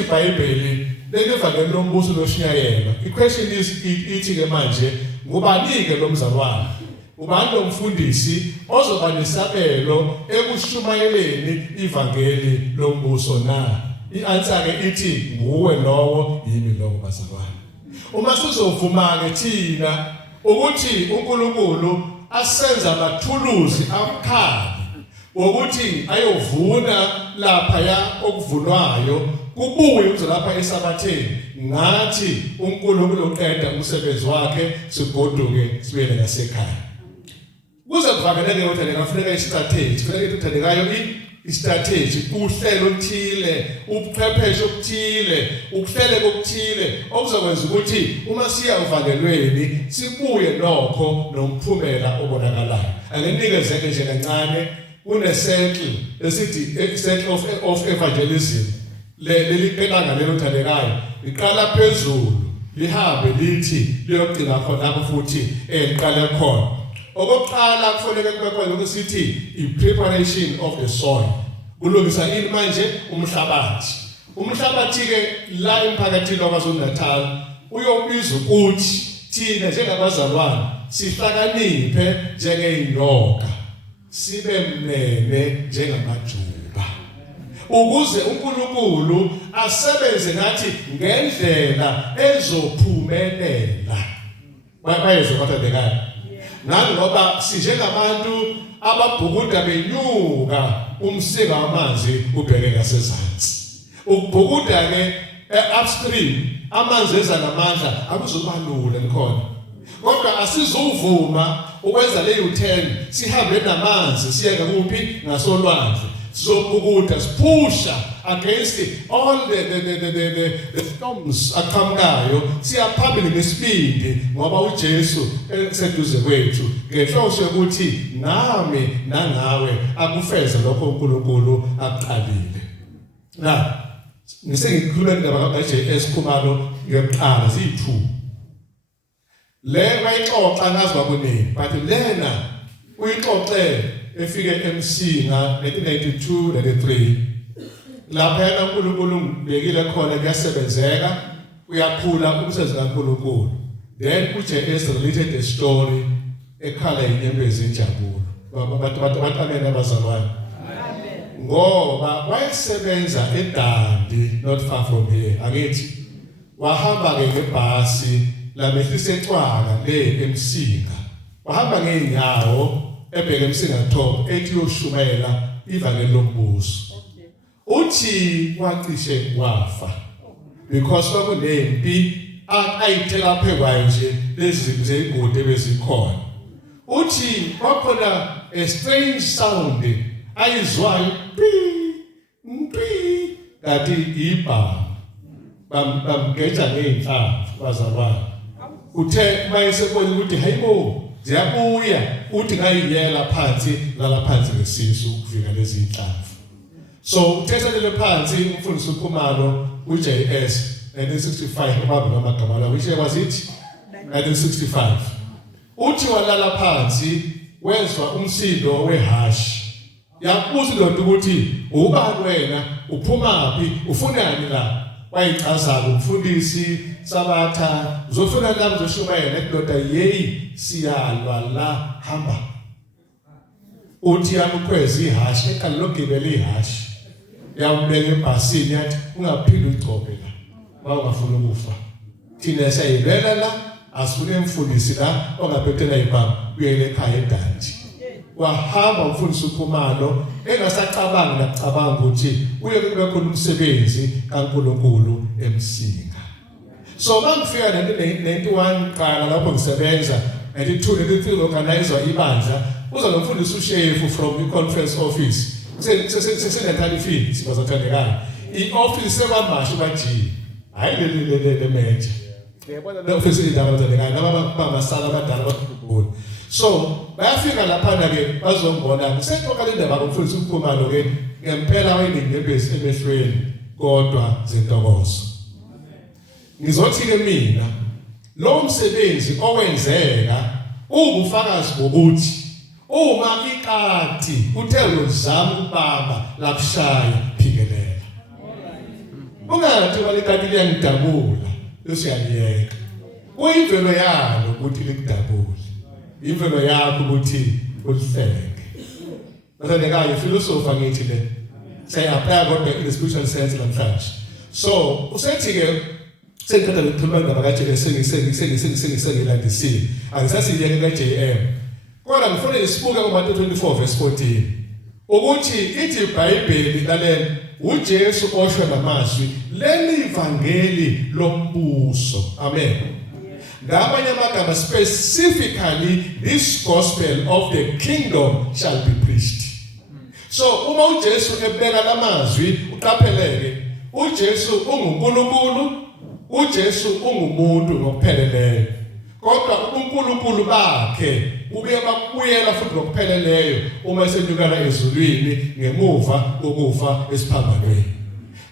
iBhayibheli lekuvakele lombuso loshiyayela. I-question is ithi ke manje ngubani ke lo mzalwane? Ubani lo mfundisi ozoba nesabelo ekushumayeleni ivangeli lombuso na? I-answer ke ithi nguwe lowo, yimi lowo bazalwane. Uma sizovuma ke thina ukuthi uNkulunkulu asenza amathuluzi abukhali ukuthi ayovuna lapha ya okuvunwayo kubuye kuze lapha esabatheni ngathi uNkulunkulu uqeda umsebenzi wakhe sigoduke sibuyele ngasekhaya. Kuze kuvakeleke ukuthi ngafuna i-strategy, kufanele uthandekayo i-strategy, uhlelo oluthile, ubuchwepheshe obuthile, ukuhleleka okuthile okuzokwenza ukuthi uma siya uvakelweni sibuye nokho nomphumela obonakalayo. Anginikeze nje kancane une-circle esithi circle of evangelism leliqelanga lelo thandekayo liqala phezulu lihambe lithi liyogcina khona lapho futhi liqale khona. Okokuqala kufanele kube lokusithi i-preparation of the soil. Kulungisa ini manje umhlabathi. Umhlabathi ke la emphakathini waKwaZulu-Natal uyobiza ukuthi thina njengabazalwane sihlakaniphe njengeyinyoka, sibe mnene njengamajuba. Ukuze uNkulunkulu asebenze nathi ngendlela ezophumelela. Bayezwa bathandekayo. Ngani ngoba sinjengabantu ababhukuda benyuka umsika wamanzi ubheke ngasezantsi. Ukubhukuda ke upstream amanzi eza namandla akuzobalula ngikhona. Kodwa asizuvuma ukwenza le U-turn sihambe namanzi siye kuphi ngasolwandle. Sizobhukuda sipusha against all the storms aqhamukayo siyaphambili ngesibindi ngoba uJesu eseduze kwethu ngenhloso yokuthi nami nangawe akufeze lokho uNkulunkulu aqalile. Na ngisengikhuluma ngaba kaJS Khumalo yokuqala ziyi2 le bayixoxa ngazi bakuningi but lena uyixoxe efike eMsinga 1992-93 lapha uNkulunkulu ngibekile khona kuyasebenzeka uyakhula umsebenzi kaNkulunkulu. Then uJS related a story ekhala inyembezi injabulo abantu amena abazalwane ngoba wayesebenza eDandi not far from here. Angithi wahamba ke ngebhasi lamehlisa eCwaka le eMsinga, wahamba ngeenyawo ebheke eMsinga top ethi yoshumayela ivangeli lombuso. Uthi wacishe wafa because kwakunempi ayithela phekwayo nje lezi zezigodi bezikhona. Uthi kwakhona a strange sound ayizwayo kanti ibhamu bamgeja ngeenhlamvu bazalwane. Uthe mayesebona ukuthi hayibo ziyabuya uthi ngayiyela phansi lala phansi ngesisu ukufika lezi inhlamvu. So uthethelele phansi umfundisi uKhumalo uJS 1965 ubaba amagama la which was it 1965. Uthi walala phansi wezwa umsindo wehashi. Yakubuza lo ukuthi ubani wena uphumaphi ufunani la? Wayichaza umfundisi Sabatha uzofuna la uzoshumayela indoda yeyi siyalwa la hamba. Uthi yamukhweza ihashi eqala lokugibela ihashi yambeka ebhasini yathi ungaphindi ugcobe la bawungafuna ukufa. Thina sayibela la asifune umfundisi la ongaphethela ibamba uyele ekhaya eDandi. Wahamba umfundisi uKhumalo engasacabanga nakucabanga ukuthi uye kube khona umsebenzi kaNkulunkulu eMsinga. So mangifika 1991 qala lapho ngisebenza 92-93 organizer ibandla uza nomfundisi uShefu from i-conference office sesenethali field sibazathandekayo i-office sekwamasho baji hayi le manager yabona le office indaba bathandekayo laba bamasala abadala bakubona. So bayafika lapha ke bazongibona ngisexoxa indaba komfundisi uKhumalo ke ngempela wayenenyembezi emehlweni kodwa zentokozo. Ngizothi ke mina lo msebenzi owenzeka ubufakazi bokuthi uma iqadi uthe uzama ukubamba lakushaya phikelela. ungathi balekati liyangidabula usiyaliyeka kuyimvelo yalo ukuthi likudabule imvelo yakho ukuthi ulihleke manje kaye philosophy ngithi le say apply kodwa in the spiritual sense namhlanje so usethi ke sengicela ukukhuluma ngaba kaJesu sengilandisile angisasiyeke kaJM kodwa ngifuna isibuke kuMateyu 24 verse 14 ukuthi ithi iBhayibheli lalela uJesu osho namazwi leli ivangeli lombuso amen ngabanye amagama specifically this gospel of the kingdom shall be preached so uma uJesu ebeka lamazwi uqapheleke uJesu unguNkulunkulu uJesu ungumuntu ngokupheleleyo kodwa uNkulunkulu bakhe ubuye bakubuyela futhi ngokupheleleyo uma esenyukela ezulwini ngemuva kokufa esiphambanweni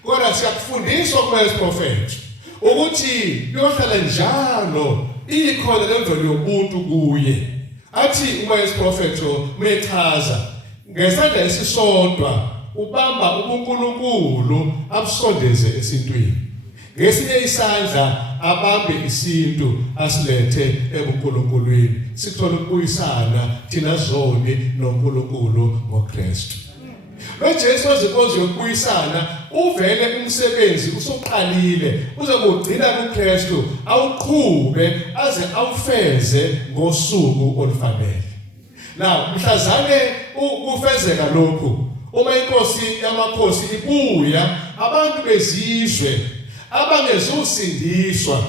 kodwa siyakufundiswa kwesiprofethi ukuthi uyohlala njalo ikhona lemvelo yomuntu kuye athi uma isiprofethi mechaza ngesandla esisodwa ubamba uNkulunkulu abusondeze esintwini ngesinye isandla abambe isintu asilethe ebuNkulunkulweni sithola ukubuyisana thina zoni noNkulunkulu ngoKristu loJesu wazikonzo yokubuyisana uvele umsebenzi usoqalile uzokugcina kuKristu awuqhube aze awufeze ngosuku olufanele now mhlazane ufezeka lokhu uma inkosi yamakhosi ibuya abantu bezizwe abangezusindiswa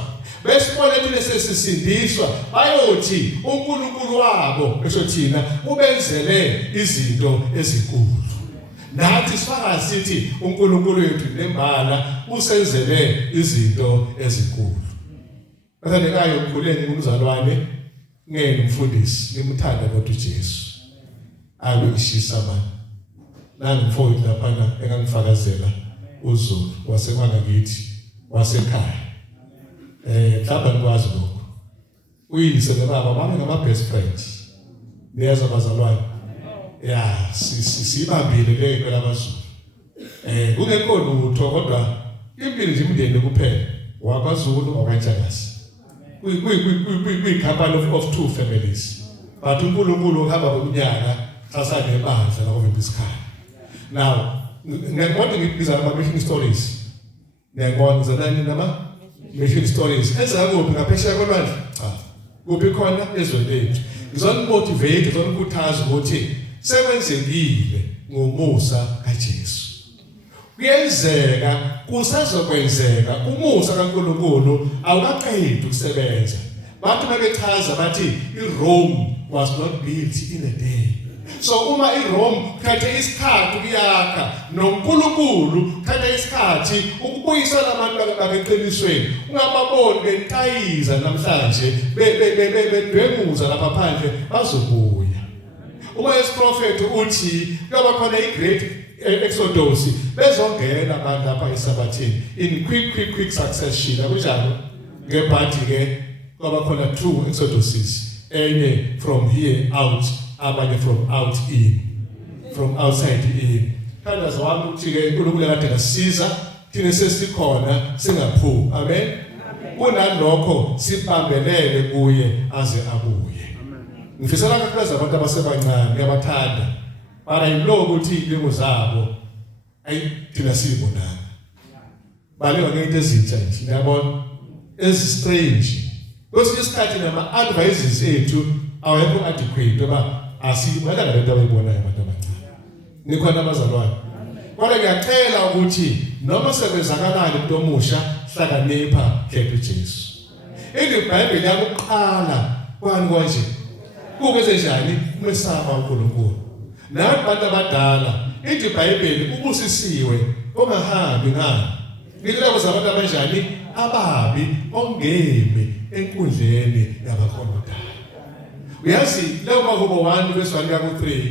besibona ukuthi sesisindiswa bayothi uNkulunkulu wabo esothina ubenzele izinto ezinkulu nathi sifaka sithi uNkulunkulu wethu lembala usenzele izinto ezinkulu bathandekayo ukukhuleni kumzalwane ngeke umfundisi ngimthanda kodwa uJesu ayishisa manje nami mfowethu lapha engangifakazela uZulu wasemangakithi wasekhaya mhlawumbe nikwazi lokho uyise nebaba bami ngama best friends niyeza bazalwane ya sibambile ke phela abaZulu kungekho lutho kodwa impilo nje imndeni kuphela wakwaZulu wakwaNtshakazi we couple of two families but uNkulunkulu uhamba ngomnyaka sasane bandla la ovembisikhaya now ngiyaqonda ngibizana ama mission stories ngiyaqonda zanani nama mission stories ezakuphi ngaphesheya kolwandle cha kuphi khona ezweni lethu ngizonimotivate ngizonikhuthaza ukuthi sekwenzekile ngomusa kaJesu kuyenzeka kusazokwenzeka umusa kaNkulunkulu awukaqedi ukusebenza bathi babechaza bathi iRome was not built in a day so uma iRome kuthathe isikhathi ukuyakha noNkulunkulu kuthathe isikhathi ukubuyisa labantu bakeqinisweni ungababoni bentayiza namhlanje bedwenguza lapha phandle bazobuya uma isiprofethi uthi kuba khona igreat exodus bezongena abantu lapha esabathini in quick succession akunjalo ngebhathi ke kuba khona two exoduses enye from here out abanye from out in from outside in kana zawami ukuthi ke uNkulunkulu kade ngasiza thina sesikhona singaphumi amen kunalokho sibambelele kuye aze abuye ngifisela kakhulu abantu abasebancane ngiyabathanda para yilo ukuthi ilimo zabo thina sibonana baleka ngento ezintsha nje ngiyabona ezi strange kwesinye isikhathi nama advices ethu awekho adequate ba asibona lento abayibonayo abantu abancane nikhona abazalwane kodwa ngiyacela ukuthi noma sebezakalani umuntu omusha hlakanipha khetha uJesu iBhayibheli yakuqala kwani konje kube njani umesaba uNkulunkulu nabantu abadala ithi iBhayibheli ubusisiwe ongahambi ngani ngilabo zabantu abanjani ababi ongemi enkundleni yabakhonodala uyazi leyo mahubo 1 verse 1 ku 3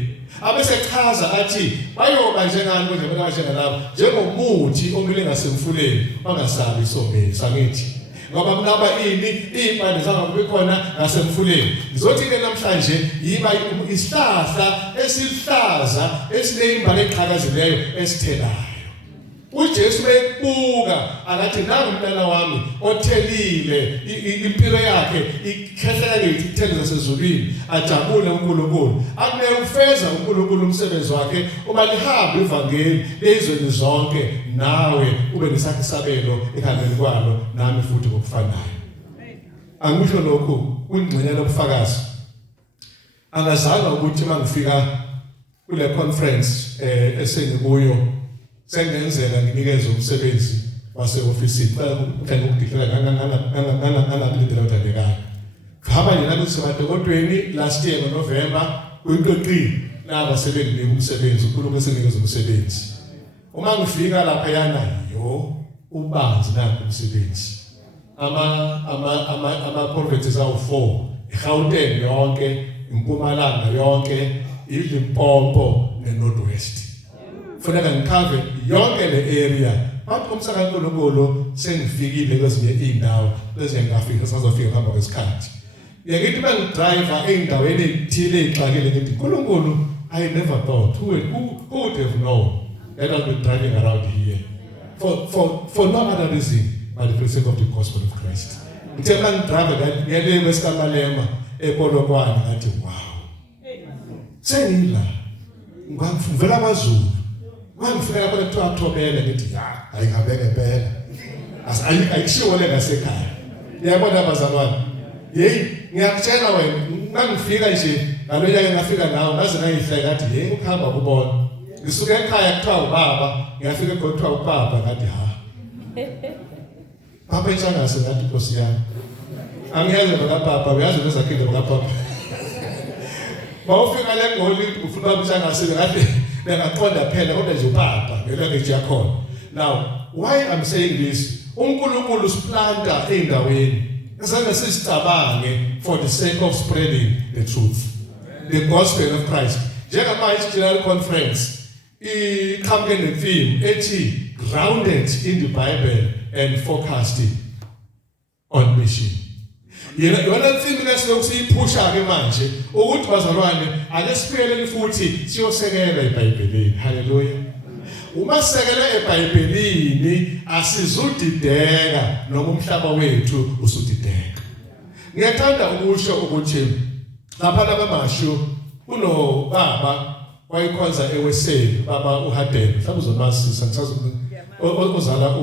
abesechaza athi bayoba njengani konje bengashenga lapho njengomuthi omile ngasemfuleni bangasabi isomiso angithi ngoba kunaba ini impande zangakube khona ngasemfuleni ngizothi ke namhlanje yiba isihlahla esihlaza esineyimbali eqhakazileyo esithelayo uJesu bebuka akathi nangu umntana wami othelile impilo yakhe ikhehlele izithelo zasezulwini ajabule uNkulunkulu akume ufeza uNkulunkulu umsebenzi wakhe uma lihamba ivangeli lezweni zonke nawe ube nesakhe sabelo ekhangeni kwalo nami futhi ngokufanayo. Angisho lokhu kungcina lobufakazi angazange ukuthi mangifika kule conference esengikuyo sengenzela nginikeze umsebenzi wase-ofisini mhlawumbe ukudiklela ngangakulindela uthandekayo ngihamba nje nakusemadokotweni last year ngoNovember kuyintoqini naba sebenginika umsebenzi uNkulunkulu esenginikeza umsebenzi uma ngifika lapha yana yo ubanzi nakho umsebenzi ama-provinces awu-4 iGauteng yonke iMpumalanga yonke iLimpopo neNorthwest funeka ngikhave yonke le area bathi umsaka kaNkulunkulu sengifikile kwezinye indawo lezi ngafika sazofika ngapha kwesikhathi ngithi mangidriver endaweni ezithile exakile ngithi uNkulunkulu I never thought who would have known that I'll be driving around here for no other reason but the sake of the gospel of Christ. Ngithe mangidriver ngele kwesikamalema ePolokwane ngathi wow sengila ngivela kwaZulu mangifika lapha kuthiwa Thobela ngithi ayikabeke phela ayishiwo le ngasekhaya yabona abazalwane hey ngiyakutshela wena mangifika nje ngaloyake ngafika nawo ngaze ngayihleka ngathi hey ukuhamba kubona ngisuke ekhaya kuthiwa ubaba ngiyafika kuthiwa ubaba ngathi papa eNtshangase ngathi Nkosi yami angiyazi bakapapa uyazi lezakhile bakapapa bawufika le ngoli ufuna uMtshangase ngathi bengaqonda phela kodwa nje upapa ngelenge yakhona. Now why I'm saying this uNkulunkulu siplanta endaweni esanga sisicabange for the sake of spreading the truth, the gospel of Christ. Njengamanje general conference iqhamuke ne-theme ethi grounded in the Bible and focused on mission. Yona theme leso siyiphusha ke manje ukuthi bazalwane ake siphele futhi siyosekela eBhayibhelini. Hallelujah. Uma sisekela eBhayibhelini asizudideka noma umhlaba wethu usudideka. Ngiyathanda ukusho ukuthi lapha labamasho kuno baba wayikhonza eWeseli baba uHadeni mhlawumbe uzomazisa ngisazi ozala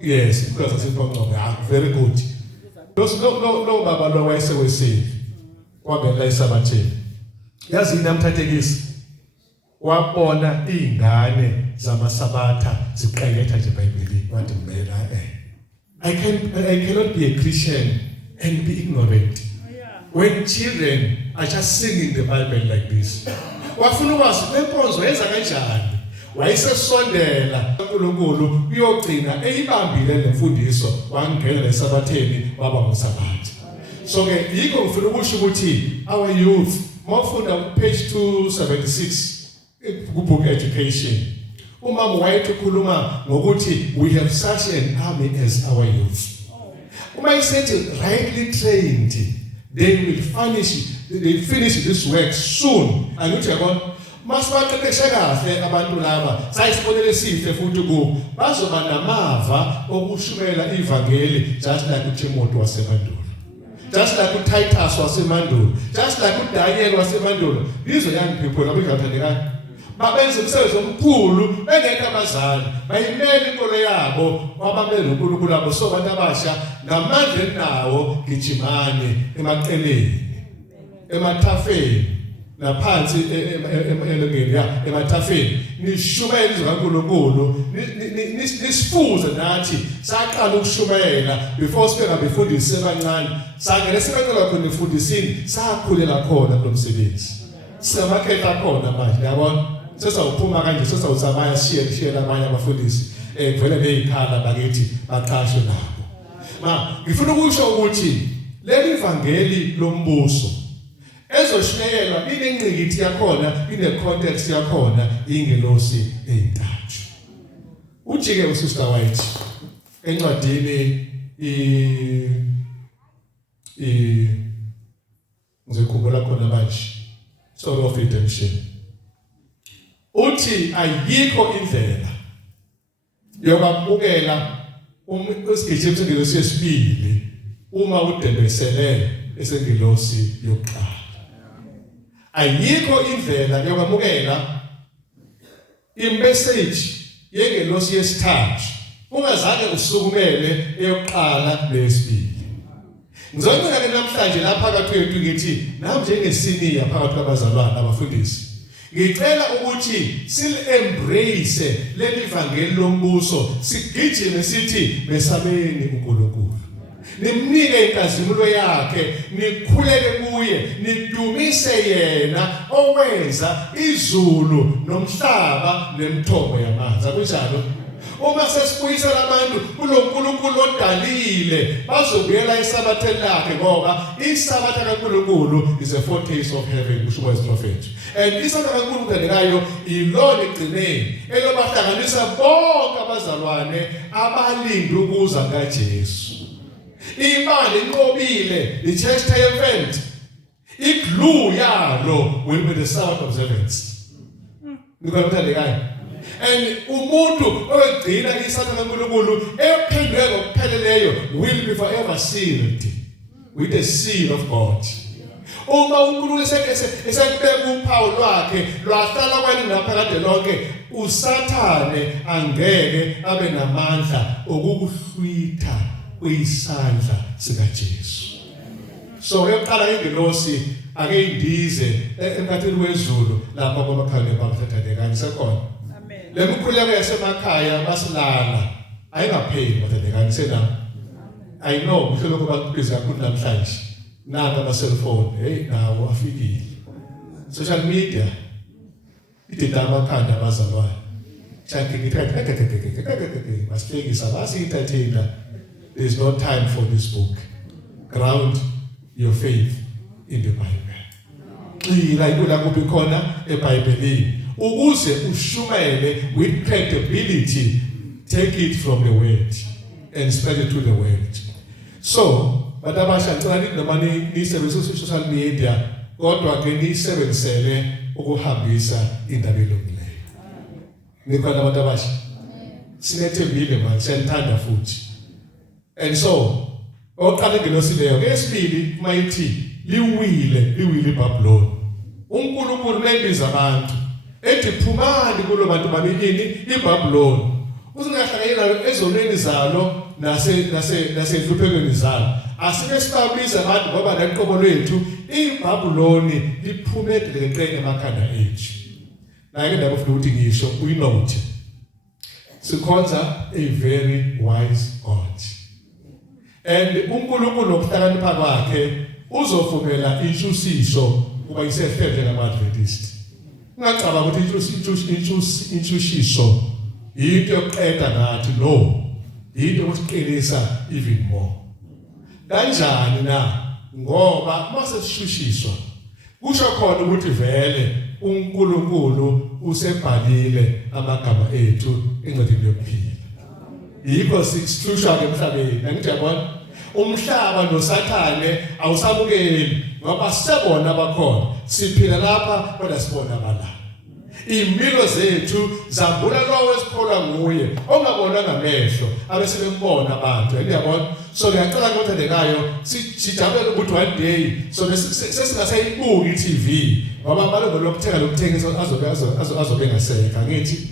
yes because asiphoncoko very good. No baba lo wayeseweseli wabela esabatheni yazi namthathekisi wabona izingane zamasabatha ziqeketha nje eBhayibhelini wathi mina I cannot be a Christian and be ignorant when children are just singing the Bible like this. Wafuna ukwazi lenkonzo yenza kanjani wayesesondela uNkulunkulu uyogcina eyibambile lemfundiso wangena esabatheni waba ngosabatha. So ke yikho ngifuna ukusho ukuthi our youth mawufunda page 276 ku-book education umama wayekhuluma ngokuthi we have such an army as our youth. Uma isithi rightly trained they finish this work soon. Angithi yabona masibaqeqeshe kahle abantu laba sayisibonele sihle futhi kubo bazoba namava okushumela ivangeli just like uTimothy wasemandulo, just like uTitus wasemandulo, just like uDaniel wasemandulo. These young people abazathandeka babenza umsebenzi omkhulu bengekho abazali bayimele inkolo yabo wabamele uNkulunkulu wabo. So abantu abasha ngamandla enawo gijimane emaqeleni emathafeni naphansi elengeni emathafeni nishumayela izwi kaNkulunkulu nisifuze nathi saqala ukushumayela before sibeka befundisi abancane sangena sibaqala khona efundisini sakhulela khona kulomsebenzi siyamakhetha khona manje yabona sesawuphuma kanje sesawuzamaya siye labanye abafundisi kuvele nezikhala bakithi baqashwe nabo. Ngifuna ukusho ukuthi leli ivangeli lombuso ezoshiyelwa inengqikithi yakhona ine-context yakhona ingelosi ezintathu. Ujike uSister White encwadini ngizokhumbula khona manje Story of Redemption uthi ayikho indlela yobamukela isigijimi sengilosi yesibili uma udembesele esengilosi yokuqala. Ayikho indlela yokwamukela imessage yengelosi yesithathu ungazange usukumele eyokuqala nesibili. Ngizocela ke namhlanje lapha phakathi kwethu ngithi nami njengesenior phakathi kwabazalwane abafundisi ngicela ukuthi sil-embrace leli vangeli lombuso sigijime sithi mesabeni uNkulunkulu. Nimnike inkazimulo yakhe, nikhuleke kuye, nidumise yena owenza izulu nomhlaba nemithombo yamanzi. Akunjalo? Uma sesibuyisela abantu kuloNkulunkulu odalile bazobuyela esabatheni lakhe ngoba isabatha kaNkulunkulu is a foretaste of heaven kusho uMphrofethi. And isabatha kaNkulunkulu ndekayo ilona egcineni elobahlanganisa bonke abazalwane abalinda ukuza kaJesu. Imali inqobile, the church triumphant. Iglue yalo will be the Sabbath observance. Nikwamtha ndekayo. And umuntu ogcina isatha kaNkulunkulu ephendwe ngokupheleleyo will be forever sealed with the seal of God. Uma uNkulunkulu esekubeka uphawu lwakhe lwahlala kwani ngaphakade lonke uSathane angeke abe namandla okukuhlwitha kuyisandla sikaJesu. So yokuqala ingelosi ake indize emkhathini wezulu lapha kwamakhalane babathandekani sekhona. Lemkhuleko yasemakhaya basilala ayingapheli bathandekani sena. I know mhloko bakubhiza kakhulu namhlanje. Naka ama cellphone hey nawo afikile. Social media idida amakhanda abazalwane. Chakhe ngithatha masifekisa basi-entertainer. There's no time for this book. Ground your faith in the Bible. Ila ikula kubi khona eBhayibhelini. Ukuze ushumele with credibility, take it from the word and spread it to the world. So, badabasha ngicela nithi noma nisebenzisa social media kodwa ke nisebenzisele ukuhambisa indaba elungileyo. Nikhona badabasha. Sinethembile manje siyathanda futhi. And so, oqala ingelosi leyo ngesibili mayithi liwile iBhabhiloni. uNkulunkulu meyibiza abantu ethi phumani kulo bantu babili iBhabhiloni. Uzingahlanganyela ezonweni zalo nasehluphekweni zalo. Asibe sibabiza abantu ngoba naqobo lwethu iBhabhiloni liphumele leqene emakhanda ethu. Naye ndaba ufuna ukuthi ngisho uyinote. Sikhonza a very wise God. And uNkulunkulu nokuhlakanipha kwakhe uzovumela intshusiso kuba isefele ngama-Adventist. Ungacabanga ukuthi intshusiso into yokuqeda ngathi no, into yokuqinisa even more. Kanjani na? Ngoba mase sishushiswa kusho khona ukuthi vele uNkulunkulu usebhalile amagama ethu encwadini yokuphila. Yikho sisihlushwa emhlabeni. Ngiyabona umhlaba noSathane awusamukeli ngoba sisebona abakhona. Siphila lapha kodwa sibona abala. Impilo zethu zambula lowo esikholwa nguye ongabona ngamehlo abesebembona abantu. Ngiyabona so ngiyacela ngothandekayo sijabule ukuthi one day so sesingasayibuki iTV ngoba amalungu lokuthengisa azobe ngaseka ngithi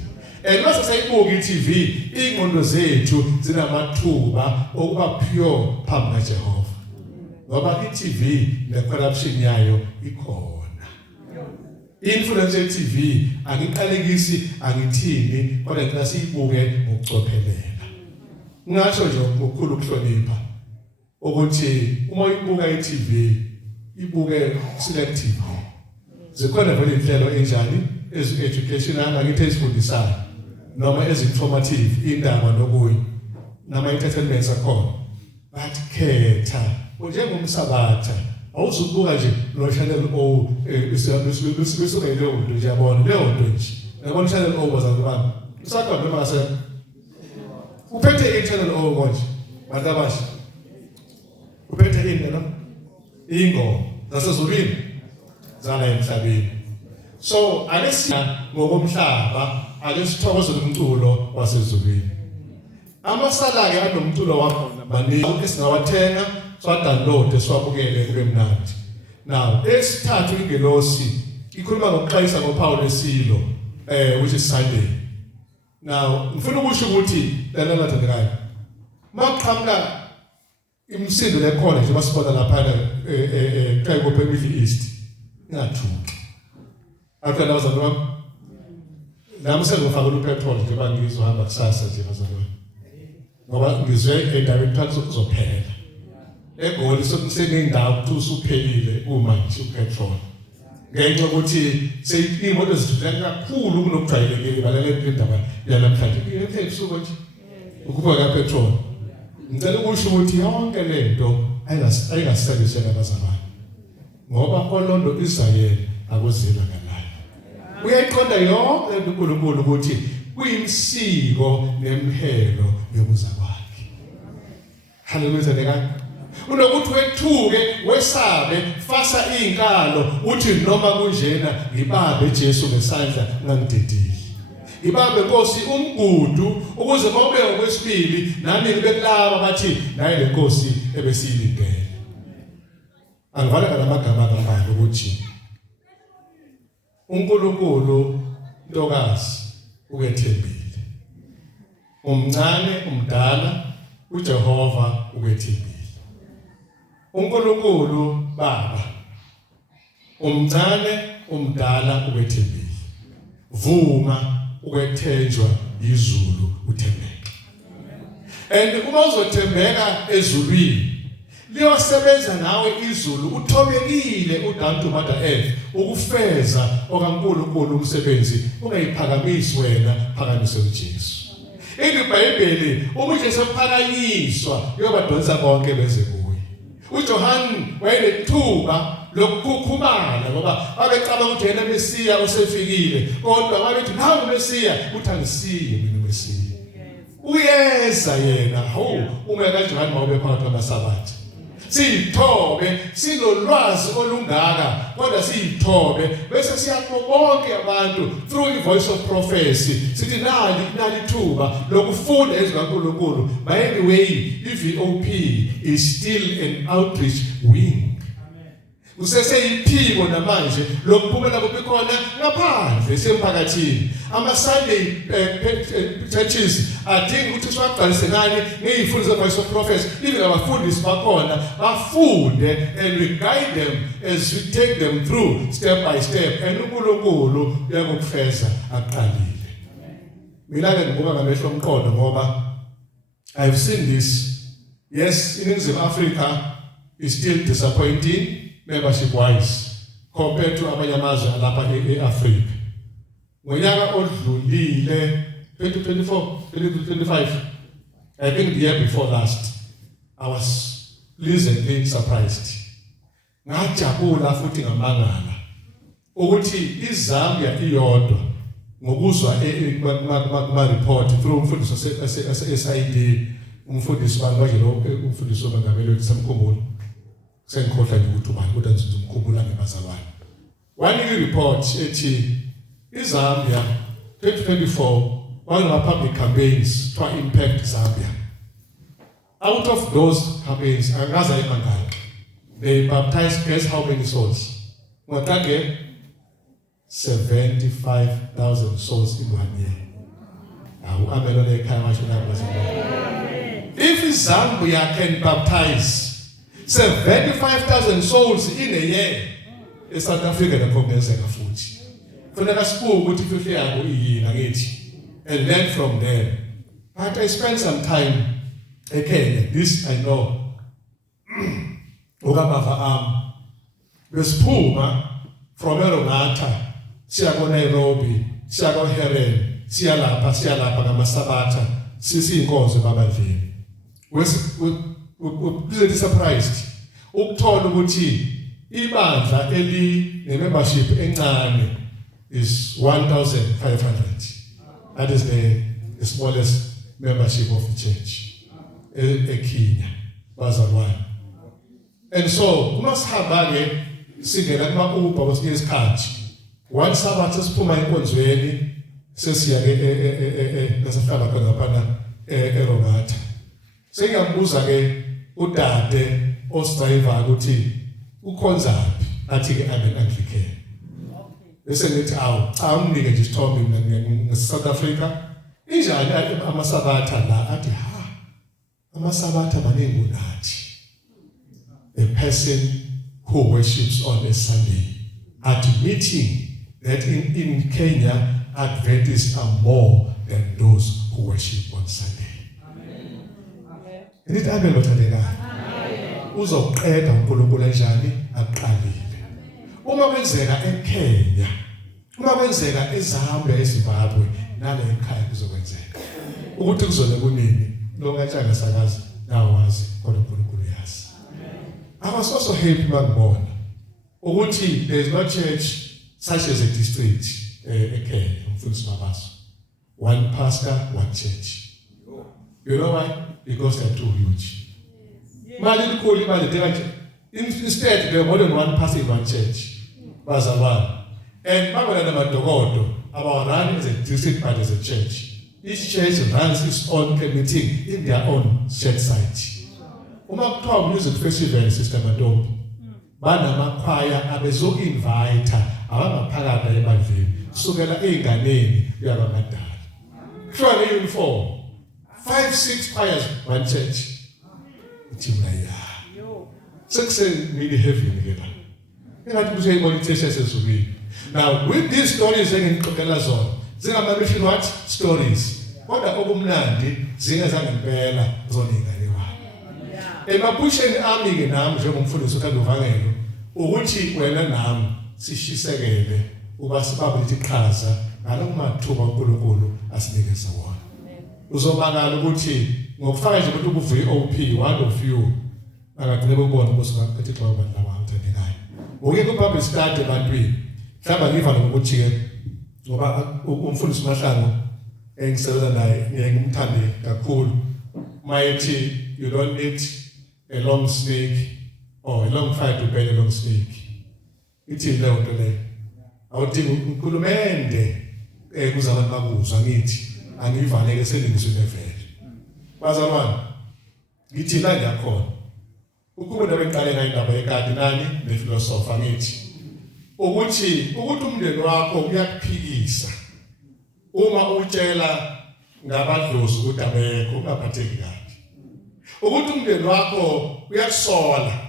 mase sayibuka iTV ingqondo zethu zinamathuba okuba pure phambi kaJehova ngoba iTV necorruption yayo ikhona. Influence yeTV angiqalekisi angithini kodwa ngicela siyibuke ngokucophelela. Ngasho nje ngokukhulu ukuhlonipha ukuthi uma ibuka iTV ibuke selective. Zikhona vele inhlelo enjani educational angithi esifundisayo noma ezinformative indaba nokuyi nama-entertainments akhona but khetha njengomsabatha awuzubuka nje no-Channel O bisuke leyo nto nje yabona leyo nto nje yabona Channel O bazalwane usakhona noma ngasekho uphethe i-Channel O konje badabasha uphethe into no ingoma zasezulwini zala emhlabeni. So alesina ngokomhlaba alesithokozo lomculo wasezulwini. Amasala ke anomculo wakhona maningi esingawathenga swadownload siwabukele kube mnandi. Now esithathu ingelosi ikhuluma ngokuxwayisa ngophawu lesilo which is Sunday. Now ngifuna ukusho ukuthi lana lathandekayo maqhamuka imisindo lekhona nje basibona lapha ekhaya ko Middle East ingathuki. Akala bazalwa nami sengifaka upetrol nje bangizohamba kusasa nje bazalwa. Ngoba ngizwe endaweni phansi kuzophela. Egoli sokusenendawo ukuthi uphelile uma nje upetrol. Ngenxa ukuthi seyimoto zidlula kakhulu kunokujwayelekile balale indaba yanamhlanje. Iyathi ebusuku nje ukuba ka petrol. Ngicela ukusho ukuthi yonke lento ayingasebenzisela abazalwane. Ngoba olondo Israel akuzila ngalayo. Uyayiqonda yonke lento uNkulunkulu ukuthi kuyimsiko nemhelo yokuza kwakhe. Haleluya ndeka. Unokuthi wethuke wesabe fasa izinkalo uthi noma kunjena ngibambe Jesu ngesandla ngangidedile. Ibambe Nkosi umgudu ukuze mobe okwesibili nami ngibe kulaba bathi naye le Nkosi ebesiyilindele. Angivala ngamagama ambalwa ukuthi uNkulunkulu ntokazi ukethembile. Umncane umdala uJehova ukethembile. uNkulunkulu Baba umncane umdala ukethembile. Vuma ukwethenjwa izulu uthembeke. And uma uzothembeka ezulwini liyosebenza nawe izulu uthobekile down to Mother Earth ukufeza okaNkulunkulu umsebenzi ungayiphakamisi wena phakamise uJesu. IBhayibheli uma Jesu ephakanyiswa uyobadonsa bonke beze kuye. uJohane wayenethuba lokukhukhumala ngoba abecaba ukuthi yena Mesiya usefikile kodwa babethi nawu Mesiya uthi angisiye mina uMesiya. Uyeza yena uma kaJohane mawube phakathi kwamasabatha. Sithobe sinolwazi olungaka kodwa sithobe bese siyakho bonke abantu through the voice of prophecy sithi nali thuba lokufunda ezikaNkulunkulu. By the way, iVOP is still an outreach wing. Useseyiphiko namanje lokuphumela kubikhona ngaphandle esemphakathini. Ama-Sunday churches adinga ukuthi siwagcwalise ngani ngey'fundo ze-voice of prophecy. Even abafundisi bakhona bafunde and we guide them as we take them through step by step. And uNkulunkulu uyakufeza aqalile. Mina-ke ngibuka ngamehlo omqondo ngoba I've seen this. Yes, in Africa is still disappointing membership wise compared to abanye amazwe alapha eAfrica. Ngonyaka odlulile 2024 2025 I think the year before last I was pleasantly surprised. Ngajabula futhi ngamangala ukuthi iZambia iyodwa ngokuzwa kuma report through umfundisi ase-SID umfundisi bakanje lo umfundisi obangameli wesamkhumbulo sengikhohlwa nje ukuthi ubani kodwa ngizomkhumbula ngebazalwane. One report ethi iZambia 2024 one of public campaigns to impact Zambia. Out of those campaigns angaza imangala they baptized guess how many souls? Ngotake 75,000 souls in 1 year. Amelone ekhaya masho nabazalwane. If Zambia can baptize 75,000 souls in a year, South Africa nakongezeka futhi. Kufanele sibuke ukuthi imfihlo yabo iyini ngathi and learn from them. But I spent some time eKenya. This I know. Ukabava besiphuma from eRongata siya ko Nairobi siya ko Heren siya lapha ngamasabatha sisiyinkonzo babadleni. We're surprised ukuthola ukuthi ibandla membership encane is 1,500. That is the smallest membership of the church eKenya bazalwane. And so uma sihamba ke singena kuma-Uber kwesinye isikhathi one Sabbath sesiphuma enkonzweni sesiya ke lasahlala khona ngaphana eRomatha. Sengiyambuza ke udade osidrayiva ukuthi ukhonzaphi, athi ke Anglican. Bese ngithi cha umnike nje isithombe mina ngeSouth Africa. Injani amasabatha la athi amasabatha maningi unathi. A person who worships on a Sunday, admitting that in Kenya Adventists are more than those who worship on Sunday. Amen. Nithi amen bathandekayo. Uzoqeda uNkulunkulu kanjani aqalile. Uma kwenzeka eKenya, uma kwenzeka eZambia, eZimbabwe, nale ekhaya kuzokwenzeka. Ukuthi kuzole kunini lo ngatshana sakazi nawazi kodwa uNkulunkulu uyazi. I was also happy ngibona ukuthi there is no church such as a district eKenya, umfundisi Mabaso. One pastor, one church. You know why? Because they are too huge. Instead, there are more than one pastor in one church. And our run is a district, but as a church. Each church runs its own meeting in their own church site. Music festival Sister Madombi. Bana choir abezo invite abamaphakade ebandleni sukela einganeni yabamadala. Surely uniform 5-6 choirs one church. Success really heavy together. Now with these stories engixoxela zona zingamamishin what stories kodwa okumnandi zingazange impela zona ingane emapusheni ami ke nami njengomfundisi kaNduvangelo ukuthi wena nami sishisekele uba sibabe lithi qhaza ngalokumathuba uNkulunkulu asinikeza wona. Uzobakala ukuthi ngokufaka nje ukuthi kuvuye OP one of you akagcine bobona ukuthi xa abantu laba uthandekayo. Uke kuBible study ebantwini. Mhlawumbe ngiva nokuthi ke ngoba umfundisi Mahlangu engisebenza naye ngiyangimthande kakhulu. Mayithi you don't need a long snake or a long fight to burn a long snake. Ithi leyo nto leyo. Awudingi uNkulunkulu kuzabantu bakuzwa ngithi angivaleke selingizwe nevele. Bazalwane ngithi la ngiyakhona. Ukubona beqale ngayindaba ekade nani nefilosofi ngithi ukuthi umndeni wakho uyakuphikisa uma utshela ngabadlozi ukuthi abekho ungaphatheki kahle. Ukuthi umndeni wakho uyakusola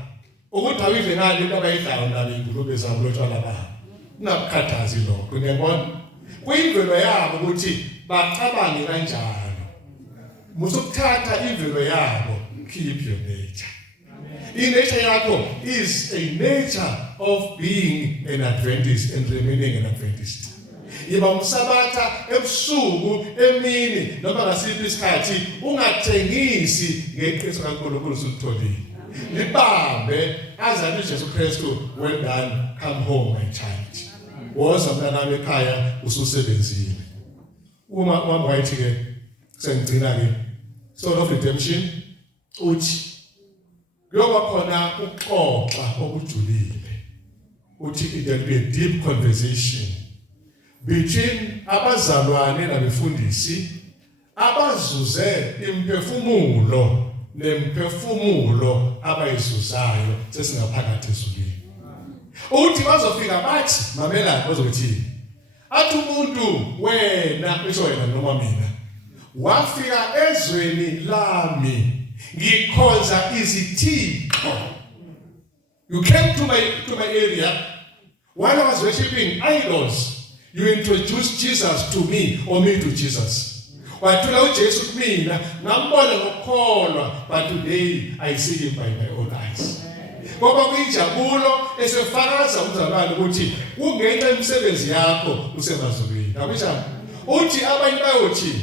ukuthi awidle ngani into abayidlayo nalo ingulube zabo lotshwala babo. Ungakukhathazi lokho ngiyabona. Kuyimvelo yabo ukuthi bacabange kanjalo. Musukuthatha imvelo yabo, keep your nature. Nature yakho is a nature of being an Adventist and remaining an Adventist. Yiba umsabatha ebusuku emini noma ngasiphi isikhathi ungathengisi ngeqiniso kaNkulunkulu usutholile. Libambe azali uJesu Kristu, well done, come home my child. Woza mntanami ekhaya ususebenzile. Uma wayithi ke sengigcina ke Soul of Redemption uthi kuyoba khona ukuxoxa okujulile. Uthi it will be a deep conversation between abazalwane nabefundisi abazuze imphefumulo nemphefumulo abayizuzayo sesingaphakathi ezulwini. Uthi bazofika bathi mamela bazokuthi athi umuntu wena besho wena noma mina wafika ezweni lami ngikhonza izithixo. You came to my area while I was worshiping idols. You introduced Jesus to me or me to Jesus. Wathula uJesu kumina ngambona ngokholwa, but today I see him by my own eyes. Ngoba kuyinjabulo esefakaza umzalwane ukuthi ungenxa imisebenzi yakho usemazulwini. Akusha uthi abantu bayothi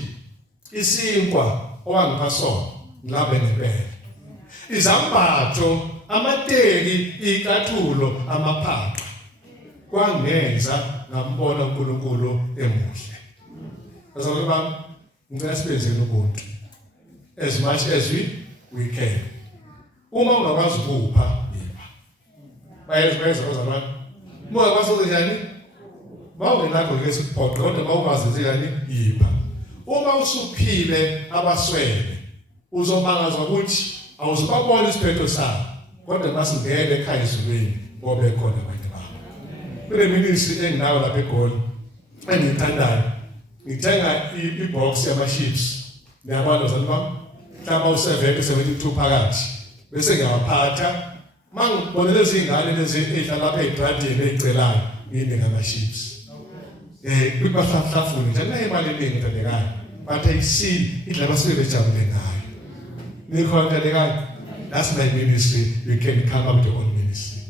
isinkwa owangipha sona ngabe ngempela. Izambatho, amateki, ikathulo, amaphaqa. Kwangenza ngambona uNkulunkulu emuhle. Bazalwane bami, ngicela sibenzeni ubuntu as much as we can. Uma ungakwazi ukupha bayeza bazalwane. Uma ungakwazi njani? Bawungenakho ke sikuphoqa kodwa bawukwazi njani yipha. uma usuphile abaswele uzomangaza ukuthi awuzubabona isiphetho sabo kodwa masingene ekhaya ezulwini ngoba ekhona abanye babo. Kule ministry enginayo lapha eGoli engiyithandayo ngithenga ibox yama-chips neyabalo zami bami mhlawumbe u-72 phakathi bese ngiyawaphatha mangibone lezi ingane lezi ehlala lapha ey'tradini ey'celayo ngiyinika ama-chips kuthi bahlafuni nje imali eningi ntandekayo but ayisili indlela basuke bejabule ngayo. Nikhona ntandekayo, that's my ministry. You can come up with your own ministry.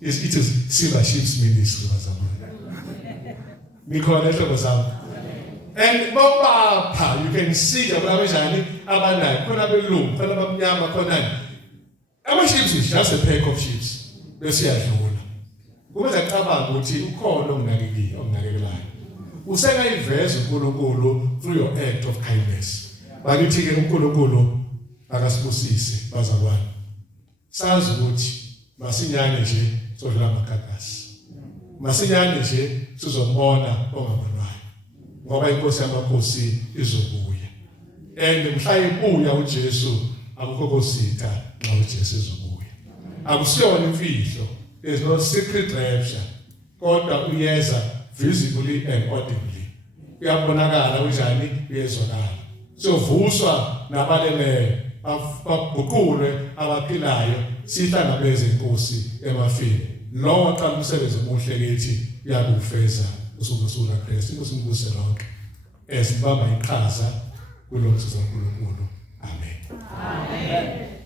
It is Silver Chips ministry bazalwane. Nikhona ehlobo zami. And bobapha you can see jabula kanjani abanayo khona belungu khona abamnyama khona ama-chips is just a pack of chips bese yadlula. Kubenza ngicabanga ukuthi ukhona onginakekelayo. Usengayiveza uNkulunkulu through your act of kindness. Bakithi-ke uNkulunkulu akasibusise bazalwane. Sazi ukuthi masinyane nje sodlula amagagasi. Masinyane nje sizombona ongabonwayo. Ngoba inkosi yamakhosi izobuya. And mhla ibuya uJesu akukho kositha nxa uJesu ezobuya. Akusiyona imfihlo. There's no secret rapture. Kodwa uyeza visibly and audibly. Uyabonakala unjani uyezwakala. Sovuswa nabaleleyo baguqule abaphilayo sihlangabeze inkosi emafini. Lo xa umsebenzi omuhle kithi uyakufeza usuku laKristu. Inkosi ngibuse lonke. Esibamba iqhaza kulomsebenzi kaNkulunkulu. Amen. Amen.